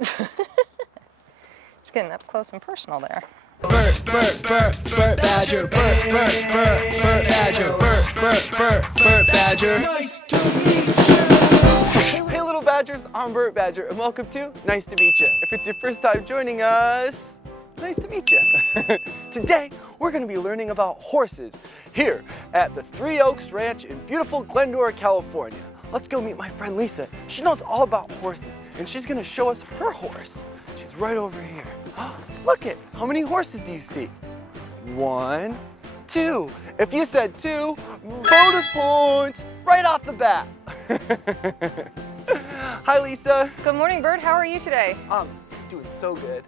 Just getting up close and personal there. Bert Badger, Bert Badger, Bert Badger. Nice to meet you. Hey little Badgers, I'm Bert Badger and welcome to Nice to Meet You. If it's your first time joining us, nice to meet you. Today, we're going to be learning about horses here at the Three Oaks Ranch in beautiful Glendora, California. Let's go meet my friend Lisa. She knows all about horses and she's going to show us her horse. She's right over here. Look it, how many horses do you see? 1, 2. If you said 2, bonus points right off the bat. Hi Lisa. Good morning, Bert. How are you today? Doing so good.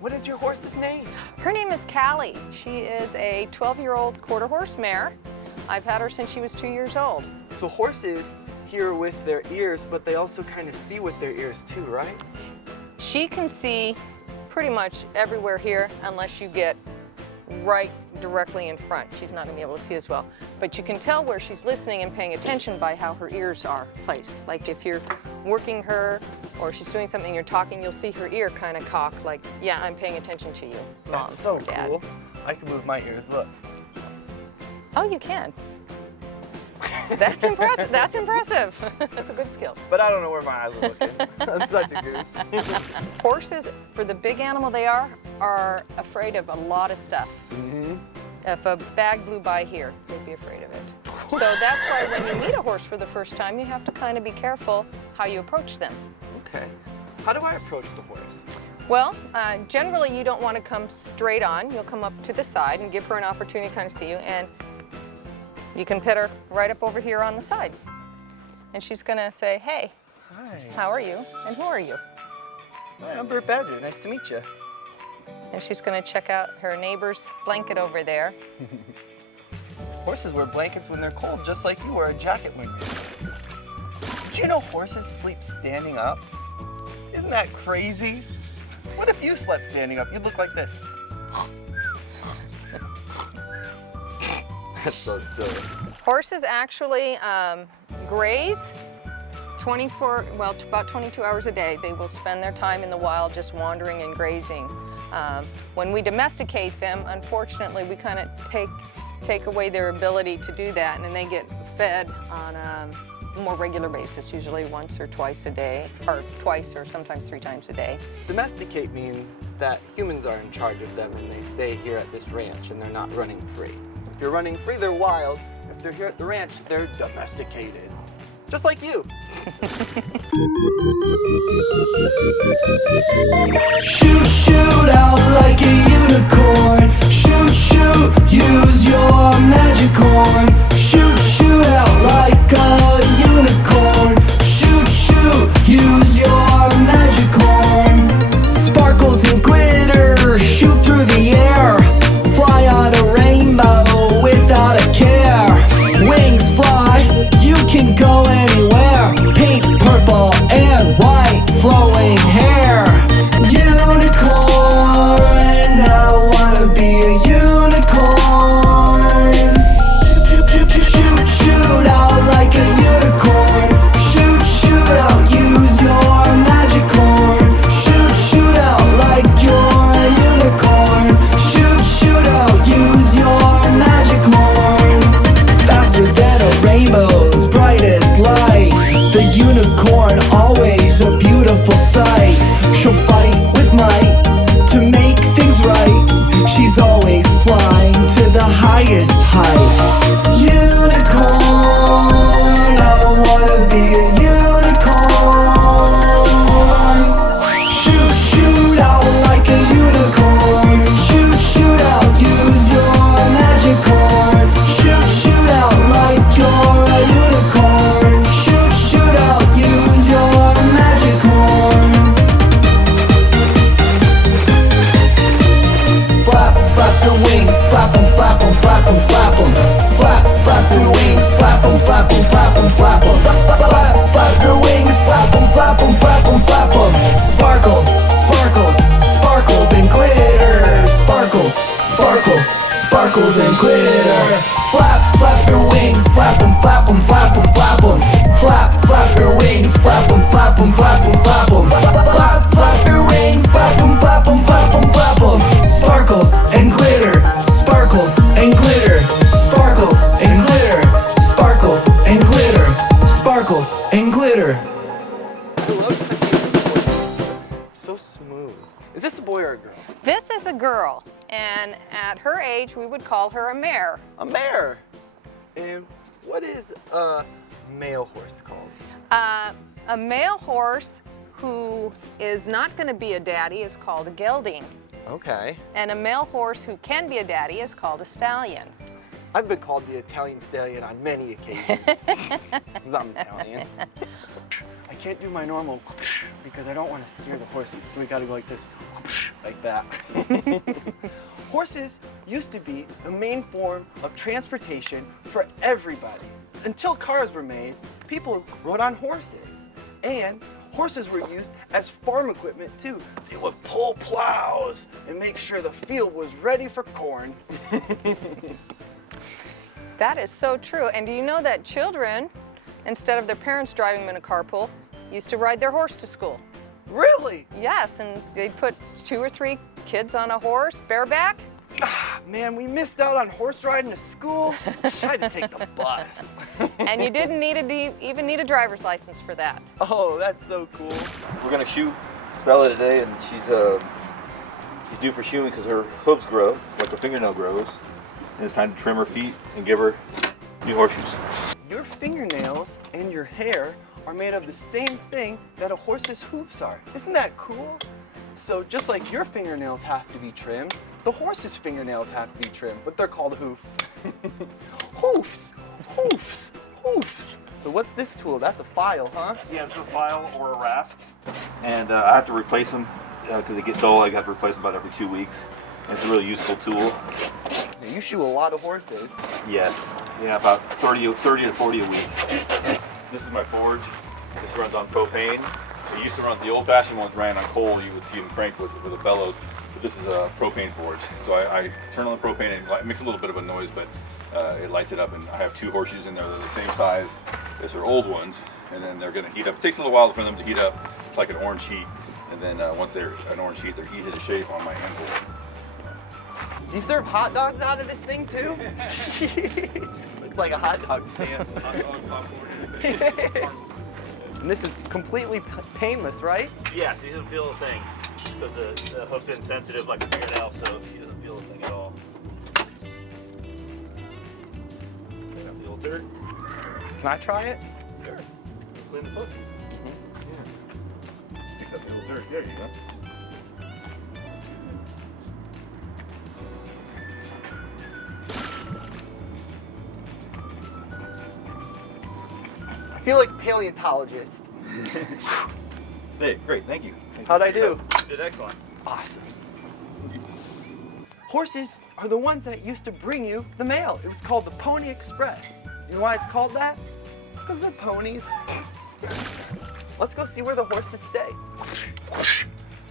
What is your horse's name? Her name is Callie. She is a 12-year-old quarter horse mare. I've had her since she was 2 years old. So horses hear with their ears, but they also kind of see with their ears too, right? She can see pretty much everywhere here unless you get right directly in front. She's not going to be able to see as well. But you can tell where she's listening and paying attention by how her ears are placed. Like if you're working her or she's doing something, you're talking, you'll see her ear kind of cock like, yeah, I'm paying attention to you, Mom. That's so or Dad. cool. I can move my ears, look. Oh, you can. That's impressive. That's impressive. That's a good skill. But I don't know where my eyes are looking. I'm such a goose. Horses, for the big animal they are afraid of a lot of stuff. Mm-hmm. If a bag blew by here, they'd be afraid of it. So that's why when you meet a horse for the first time, you have to kind of be careful how you approach them. Okay. How do I approach the horse? Well, generally you don't want to come straight on. You'll come up to the side and give her an opportunity to kind of see you, and you can pet her right up over here on the side. And she's going to say, hey, Hi. how are you? And who are you? Hi, I'm Bert Badger. Nice to meet you. And she's going to check out her neighbor's blanket over there. Horses wear blankets when they're cold, just like you wear a jacket when you're. Did you know horses sleep standing up? Isn't that crazy? What if you slept standing up? You'd look like this. That's so silly. Horses actually graze about 22 hours a day. They will spend their time in the wild just wandering and grazing. When we domesticate them, unfortunately, we kind of take away their ability to do that, and then they get fed on a more regular basis, usually once or twice a day, or twice or sometimes 3 times a day. Domesticate means that humans are in charge of them and they stay here at this ranch and they're not running free. If you're running free, they're wild. If they're here at the ranch, they're domesticated. Just like you. Shoot, shoot out like a unicorn. Shoot, shoot, use your magic horn. Shoot, shoot out like a unicorn. Shoot, shoot, use your magic horn. Sparkles and glitter, shoot through the air. Fly on a rainbow without a care. Wings fly, you can go anywhere. Pink, purple, and white, flowing hair. Unicorn, I wanna be so smooth. Is this a boy or a girl? This is a girl, and at her age, we would call her a mare. A mare. And what is a male horse called? A male horse who is not going to be a daddy is called a gelding. Okay. And a male horse who can be a daddy is called a stallion. I've been called the Italian stallion on many occasions. 'Cause I'm Italian. I can't do my normal because I don't want to scare the horses, so we gotta go like this, like that. Horses used to be the main form of transportation for everybody. Until cars were made, people rode on horses. And horses were used as farm equipment too. They would pull plows and make sure the field was ready for corn. That is so true. And do you know that children, instead of their parents driving them in a carpool, used to ride their horse to school? Really? Yes, and they'd put 2 or 3 kids on a horse, bareback. Ah, man, we missed out on horse riding to school. I had to take the bus. And you didn't even need a driver's license for that. Oh, that's so cool. We're gonna shoe Bella today, and she's due for shoeing because her hooves grow, like her fingernail grows. And it's time to trim her feet and give her new horseshoes. Your fingernails and your hair are made of the same thing that a horse's hooves are. Isn't that cool? So just like your fingernails have to be trimmed, the horse's fingernails have to be trimmed, but they're called hoofs. Hoofs, hoofs, hoofs. So what's this tool? That's a file, huh? Yeah, it's a file or a rasp. And I have to replace them because they get dull. I have to replace them about every 2 weeks. And it's a really useful tool. Now, you shoe a lot of horses. Yes. Yeah, about 30 to 40 a week. This is my forge. This runs on propane. It used to run, the old-fashioned ones ran on coal. You would see them crank with a bellows. But this is a propane forge. So I turn on the propane and it makes a little bit of a noise, but it lights it up. And I have 2 horseshoes in there. They're the same size as her old ones. And then they're going to heat up. It takes a little while for them to heat up. It's like an orange heat. And then once they're an orange heat, they're easy to shape on my anvil. Do you serve hot dogs out of this thing too? It's like a hot dog stand. And this is completely painless, right? Yeah, she doesn't feel a thing because the hook's insensitive like a fingernail, so she doesn't feel a thing at all. Pick up the old dirt. Can I try it? Sure. Clean the hook. Yeah. Pick up the old dirt. There you go. I feel like a paleontologist. Hey, great, thank you. How'd I do? You did excellent. Awesome. Horses are the ones that used to bring you the mail. It was called the Pony Express. You know why it's called that? Because they're ponies. Let's go see where the horses stay.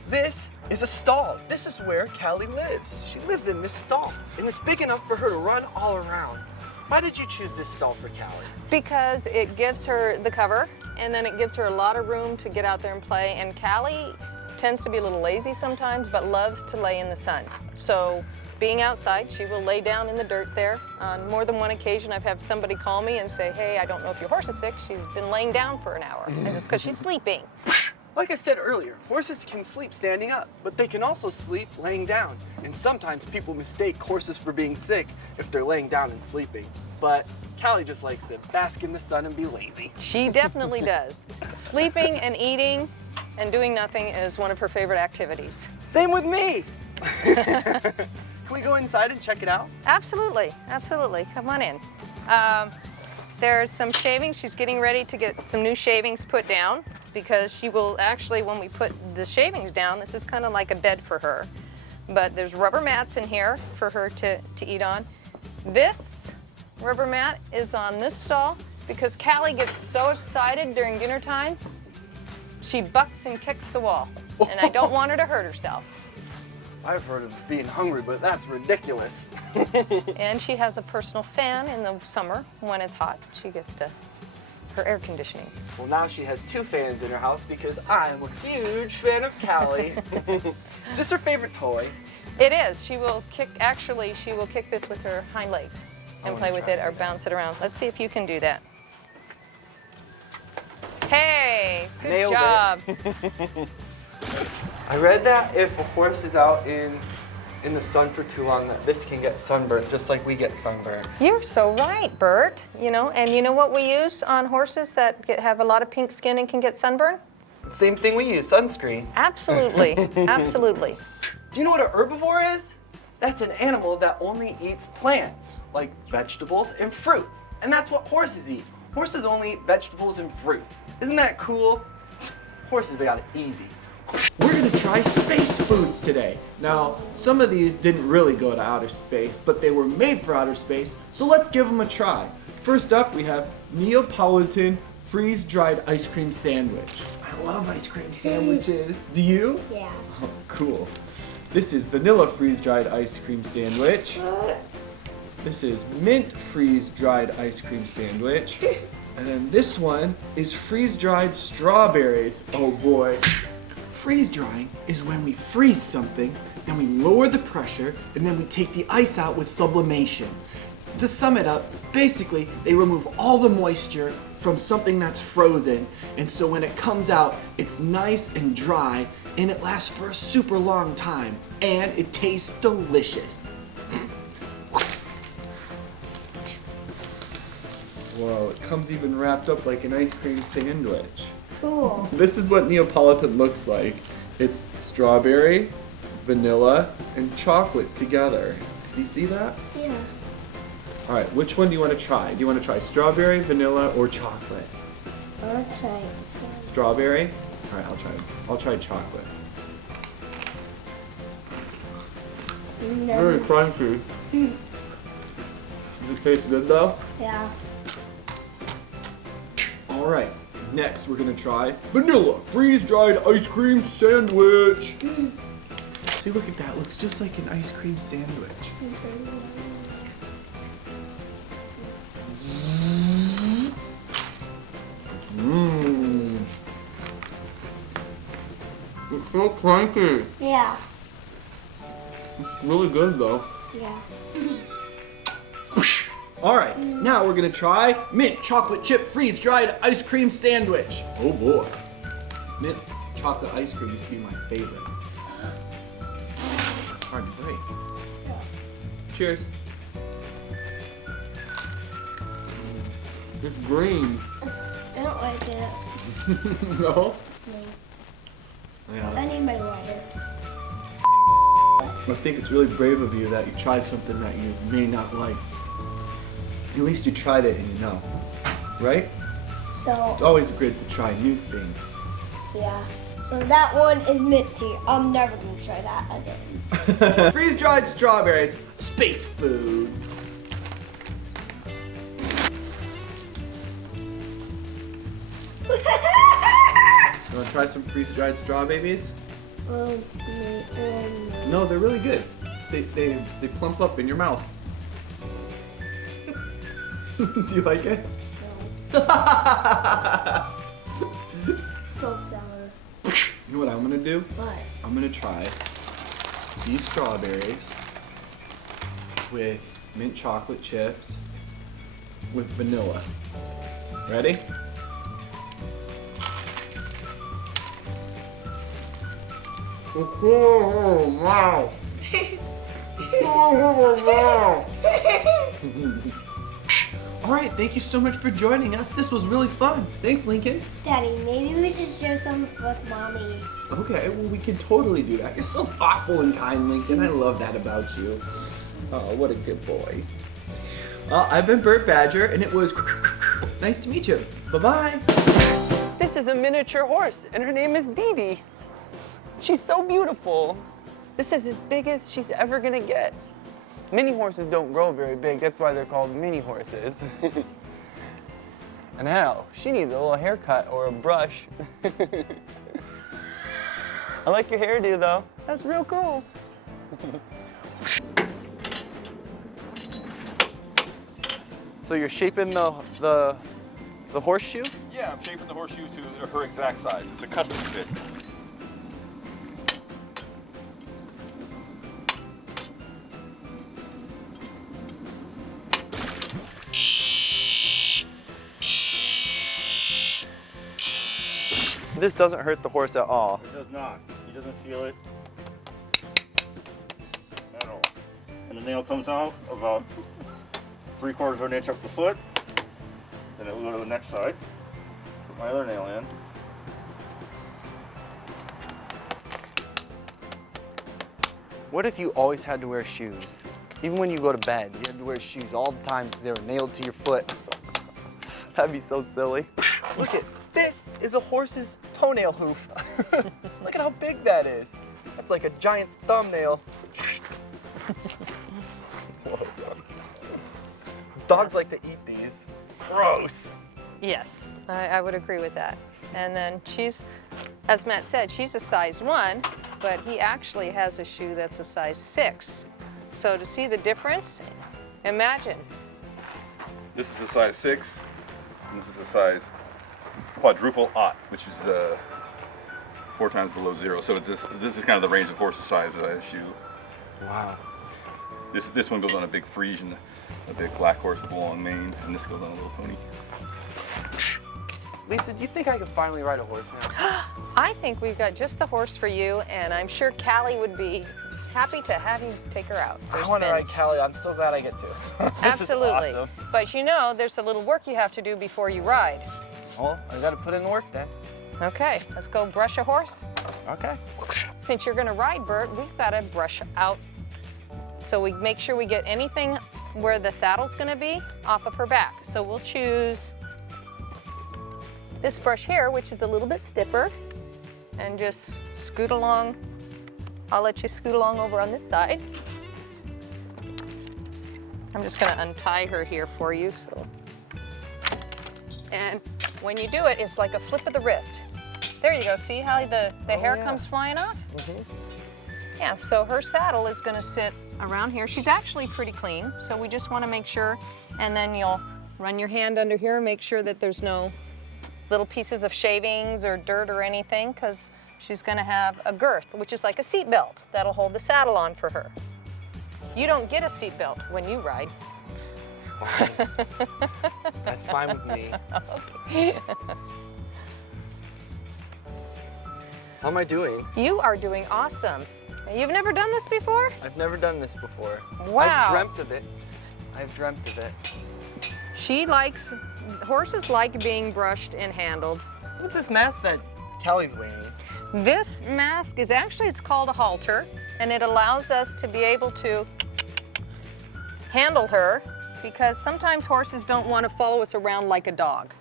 This is a stall. This is where Callie lives. She lives in this stall, and it's big enough for her to run all around. Why did you choose this stall for Callie? Because it gives her the cover, and then it gives her a lot of room to get out there and play. And Callie tends to be a little lazy sometimes, but loves to lay in the sun. So being outside, she will lay down in the dirt there. On more than one occasion, I've had somebody call me and say, hey, I don't know if your horse is sick. She's been laying down for an hour, and it's because she's sleeping. Like I said earlier, horses can sleep standing up, but they can also sleep laying down. And sometimes people mistake horses for being sick if they're laying down and sleeping. But Callie just likes to bask in the sun and be lazy. She definitely does. Sleeping and eating and doing nothing is one of her favorite activities. Same with me. Can we go inside and check it out? Absolutely, absolutely. Come on in. There's some shavings. She's getting ready to get some new shavings put down because she will actually, when we put the shavings down, this is kind of like a bed for her. But there's rubber mats in here for her to eat on. This rubber mat is on this stall because Callie gets so excited during dinner time, she bucks and kicks the wall. And I don't want her to hurt herself. I've heard of being hungry, but that's ridiculous. And she has a personal fan in the summer when it's hot. She gets to her air conditioning. Well, now she has 2 fans in her house because I'm a huge fan of Callie. Is this her favorite toy? It is. She will kick this with her hind legs and play with it or bounce it around. Let's see if you can do that. Hey, good Nailed job. it. I read that if a horse is out in the sun for too long, that this can get sunburnt, just like we get sunburned. You're so right, Bert. You know, and you know what we use on horses that have a lot of pink skin and can get sunburn? Same thing we use, sunscreen. Absolutely, absolutely. Do you know what an herbivore is? That's an animal that only eats plants, like vegetables and fruits. And that's what horses eat. Horses only eat vegetables and fruits. Isn't that cool? Horses, they got it easy. We're gonna try space foods today. Now, some of these didn't really go to outer space, but they were made for outer space, so let's give them a try. First up, we have Neapolitan freeze-dried ice cream sandwich. I love ice cream sandwiches. Do you? Yeah. Oh, cool. This is vanilla freeze-dried ice cream sandwich. This is mint freeze-dried ice cream sandwich. And then this one is freeze-dried strawberries. Oh boy. Freeze drying is when we freeze something, then we lower the pressure, and then we take the ice out with sublimation. To sum it up, basically, they remove all the moisture from something that's frozen, and so when it comes out, it's nice and dry, and it lasts for a super long time, and it tastes delicious. Whoa, it comes even wrapped up like an ice cream sandwich. Cool. This is what Neapolitan looks like. It's strawberry, vanilla, and chocolate together. Do you see that? Yeah. All right, which one do you want to try? Do you want to try strawberry, vanilla, or chocolate? I'll try it. Strawberry? All right, I'll try chocolate. Very crunchy. Does it taste good though? Yeah. All right, next we're gonna try vanilla freeze-dried ice cream sandwich. See, look at that. Looks just like an ice cream sandwich. Mmm. It's so crunchy. Yeah. It's really good though. Yeah. All right, now we're gonna try mint chocolate chip freeze-dried ice cream sandwich. Oh boy. Mint chocolate ice cream used to be my favorite. It's hard to break. Cheers. It's green. I don't like it. No? No. Yeah. I need my lighter. I think it's really brave of you that you tried something that you may not like. At least you tried it and you know, right? It's So, always good to try new things. yeah. So that one is minty. I'm never gonna try that again. Freeze-dried strawberries, space food. You wanna try some freeze-dried strawberries? No, they're really good. They plump up in your mouth. Do you like it? No. So sour. You know what I'm gonna do? What? I'm gonna try these strawberries with mint chocolate chips with vanilla. Ready? Oh, wow. All right, thank you so much for joining us. This was really fun. Thanks, Lincoln. Daddy, maybe we should share some with Mommy. Okay, well, we can totally do that. You're so thoughtful and kind, Lincoln. I love that about you. Oh, what a good boy. Well, I've been Bert Badger, and it was nice to meet you. Bye-bye. This is a miniature horse, and her name is Dee Dee. She's so beautiful. This is as big as she's ever gonna get. Mini horses don't grow very big. That's why they're called mini horses. And hell, she needs a little haircut or a brush. I like your hairdo though. That's real cool. So you're shaping the horseshoe? Yeah, I'm shaping the horseshoe to her exact size. It's a custom fit. This doesn't hurt the horse at all. It does not. He doesn't feel it at all. And the nail comes out about 3/4 of an inch up the foot. Then it will go to the next side. Put my other nail in. What if you always had to wear shoes? Even when you go to bed, you had to wear shoes all the time because they were nailed to your foot. That'd be so silly. Look at this is a horse's toenail hoof. Look at how big that is. That's like a giant's thumbnail. Dogs like to eat these. Gross. Yes, I would agree with that. And then she's, as Matt said, she's a size 1, but he actually has a shoe that's a size 6. So to see the difference, imagine. This is a size 6, and this is a size quadruple aught, which is 4 times below 0. So this is kind of the range of horse size that I shoe. Wow. This one goes on a big Friesian, a big black horse with a long mane, and this goes on a little pony. Lisa, do you think I could finally ride a horse now? I think we've got just the horse for you, and I'm sure Callie would be happy to have you take her out for a I want to spin. ride Callie. I'm so glad I get to. This is Absolutely. awesome. But you know, there's a little work you have to do before you ride. Well, I got to put in the work then. Okay, let's go brush a horse. Okay. Since you're gonna ride Bert, we've got to brush out. So we make sure we get anything where the saddle's gonna be off of her back. So we'll choose this brush here, which is a little bit stiffer, and just scoot along. I'll let you scoot along over on this side. I'm just gonna untie her here for you. So. And when you do it, it's like a flip of the wrist. There you go, see how the hair comes flying off? Yeah, so her saddle is gonna sit around here. She's actually pretty clean, so we just wanna make sure, and then you'll run your hand under here, make sure that there's no little pieces of shavings or dirt or anything, because she's gonna have a girth, which is like a seat belt that'll hold the saddle on for her. You don't get a seat belt when you ride. That's fine with me. How am I doing? You are doing awesome. You've never done this before? I've never done this before. Wow. I've dreamt of it. I've dreamt of it. Horses like being brushed and handled. What's this mask that Callie's wearing? This mask is actually, it's called a halter, and it allows us to be able to handle her, because sometimes horses don't want to follow us around like a dog.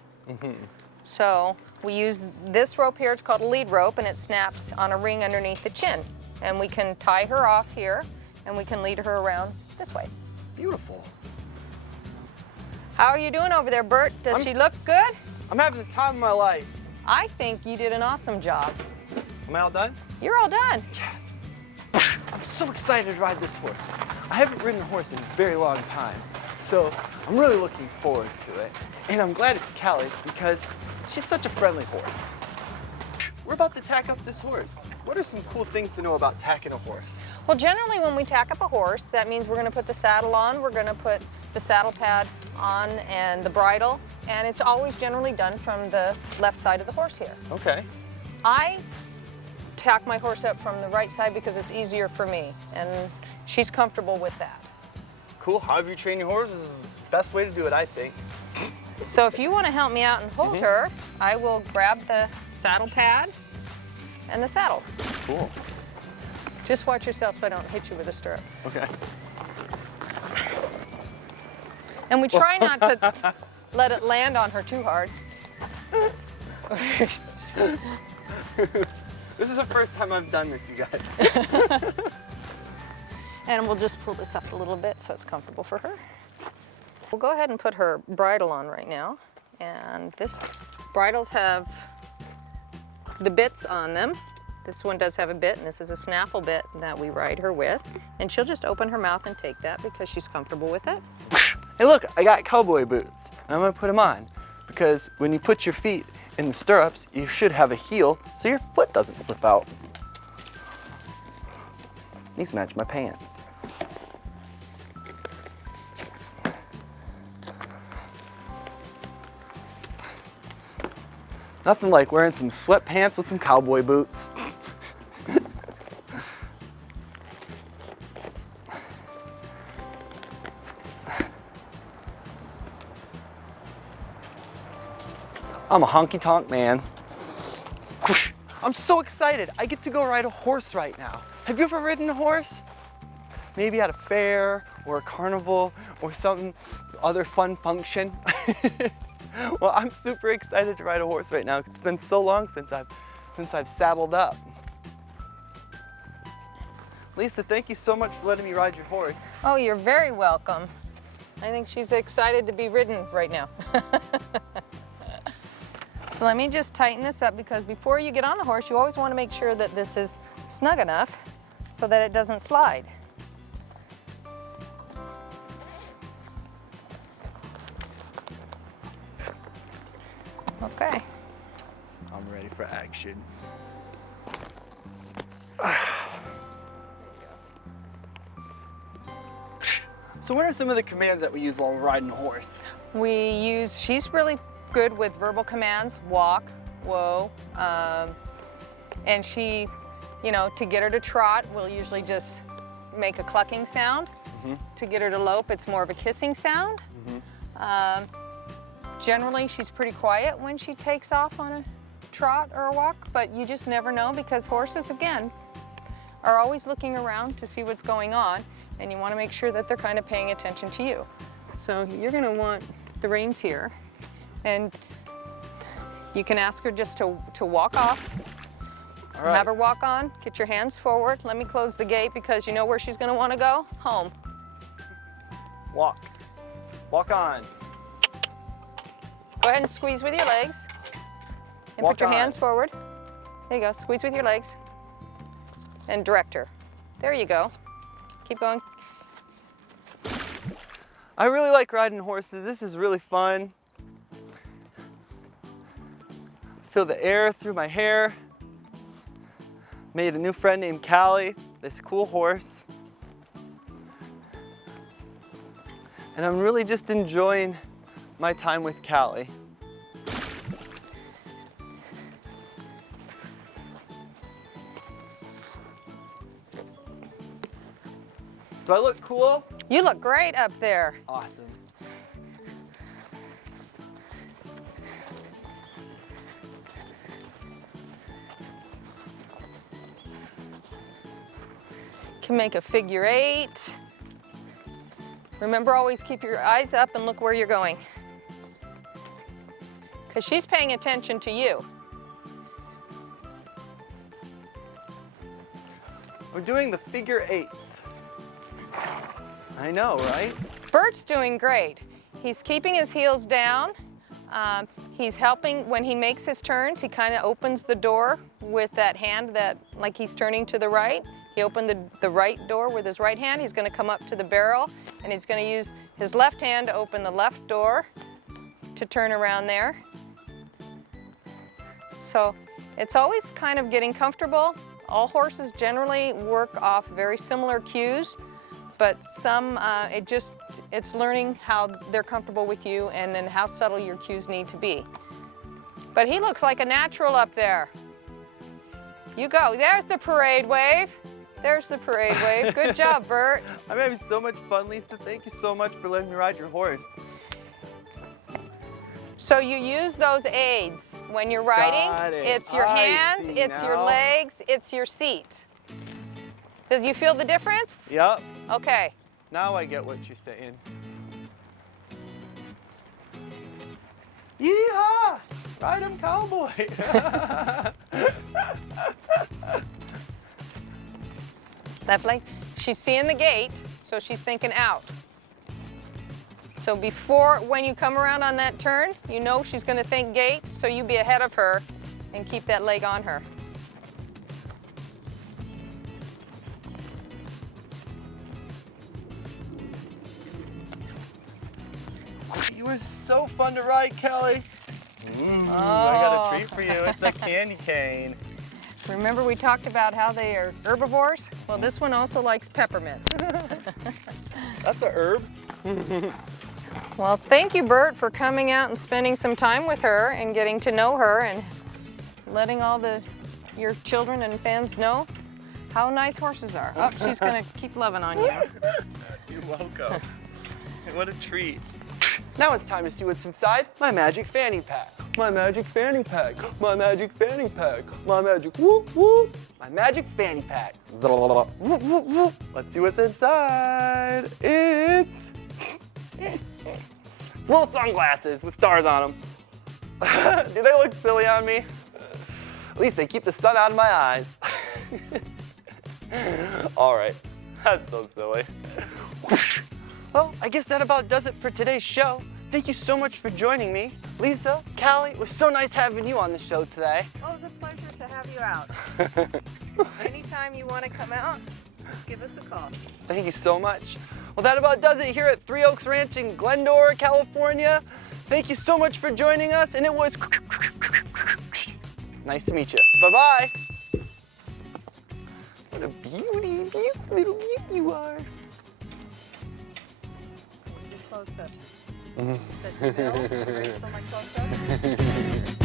So we use this rope here, it's called a lead rope, and it snaps on a ring underneath the chin. And we can tie her off here, and we can lead her around this way. Beautiful. How are you doing over there, Bert? Does she look good? I'm having the time of my life. I think you did an awesome job. Am I all done? You're all done. Yes. I'm so excited to ride this horse. I haven't ridden a horse in a very long time, so I'm really looking forward to it. And I'm glad it's Callie because she's such a friendly horse. We're about to tack up this horse. What are some cool things to know about tacking a horse? Well, generally when we tack up a horse, that means we're gonna put the saddle on, we're gonna put the saddle pad on and the bridle, and it's always generally done from the left side of the horse here. Okay. I tack my horse up from the right side because it's easier for me, and she's comfortable with that. Cool. However you train your horse is the best way to do it, I think. So if you want to help me out and hold her, I will grab the saddle pad and the saddle. Cool. Just watch yourself so I don't hit you with a stirrup. Okay. And we try not to let it land on her too hard. This is the first time I've done this, you guys. And we'll just pull this up a little bit so it's comfortable for her. We'll go ahead and put her bridle on right now. And this bridles have the bits on them. This one does have a bit, and this is a snaffle bit that we ride her with. And she'll just open her mouth and take that because she's comfortable with it. Hey look, I got cowboy boots. I'm gonna put them on because when you put your feet in the stirrups, you should have a heel so your foot doesn't slip out. These match my pants. Nothing like wearing some sweatpants with some cowboy boots. I'm a honky-tonk man. I'm so excited. I get to go ride a horse right now. Have you ever ridden a horse? Maybe at a fair or a carnival or some other fun function. Well, I'm super excited to ride a horse right now because it's been so long since I've saddled up. Lisa, thank you so much for letting me ride your horse. Oh, you're very welcome. I think she's excited to be ridden right now. So let me just tighten this up because before you get on the horse, you always want to make sure that this is snug enough so that it doesn't slide. Okay. I'm ready for action. So what are some of the commands that we use while we're riding a horse? She's really good with verbal commands, walk, whoa, and she, you know, to get her to trot, we'll usually just make a clucking sound. To get her to lope, it's more of a kissing sound. Generally, she's pretty quiet when she takes off on a trot or a walk, but you just never know because horses, again, are always looking around to see what's going on, and you want to make sure that they're kind of paying attention to you. So you're going to want the reins here, and you can ask her just to walk off. All right. Have her walk on, get your hands forward. Let me close the gate because you know where she's going to want to go? Home. Walk. Walk on. Go ahead and squeeze with your legs. And Walk put your on. hands forward. There you go, squeeze with your legs. And direct her. There you go. Keep going. I really like riding horses. This is really fun. Feel the air through my hair. Made a new friend named Callie, this cool horse. And I'm really just enjoying my time with Callie. Do I look cool? You look great up there. Awesome. Can make a figure 8. Remember, always keep your eyes up and look where you're going. Because she's paying attention to you. We're doing the figure 8s. I know, right? Bert's doing great. He's keeping his heels down. He's helping when he makes his turns. He kind of opens the door with that hand that, like he's turning to the right. He opened the right door with his right hand. He's going to come up to the barrel, and he's going to use his left hand to open the left door to turn around there. So it's always kind of getting comfortable. All horses generally work off very similar cues, but some, it's learning how they're comfortable with you and then how subtle your cues need to be. But he looks like a natural up there. You go. There's the parade wave. There's the parade wave. Good job, Bert. I'm having so much fun, Lisa. Thank you so much for letting me ride your horse. So you use those aids when you're riding. Got it. It's your I hands, see it's your now. legs, it's your seat. Do you feel the difference? Yep. Okay. Now I get what you're saying. Yeehaw! Ride 'em, cowboy! Lovely. She's seeing the gate, so she's thinking out. So when you come around on that turn, you know she's going to think gate, so you be ahead of her and keep that leg on her. You were so fun to ride, Kelly. I got a treat for you. It's a candy cane. Remember we talked about how they are herbivores? Well, this one also likes peppermint. That's a herb. Well, thank you, Bert, for coming out and spending some time with her and getting to know her and letting all your children and fans know how nice horses are. Oh, she's gonna keep loving on you. You're welcome. What a treat. Now it's time to see what's inside my magic fanny pack. My magic fanny pack. My magic fanny pack. My magic whoop whoop. My magic fanny pack. Let's see what's inside. It's little sunglasses with stars on them. Do they look silly on me? At least they keep the sun out of my eyes. All right, that's so silly. Well, I guess that about does it for today's show. Thank you so much for joining me. Lisa, Callie, it was so nice having you on the show today. Oh, it was a pleasure to have you out. Anytime you want to come out, give us a call. Thank you so much. Well, that about does it here at Three Oaks Ranch in Glendora, California. Thank you so much for joining us, and it was nice to meet you. Bye-bye. What a beauty, little beaut you are. Close up. That smell, ready for my close up?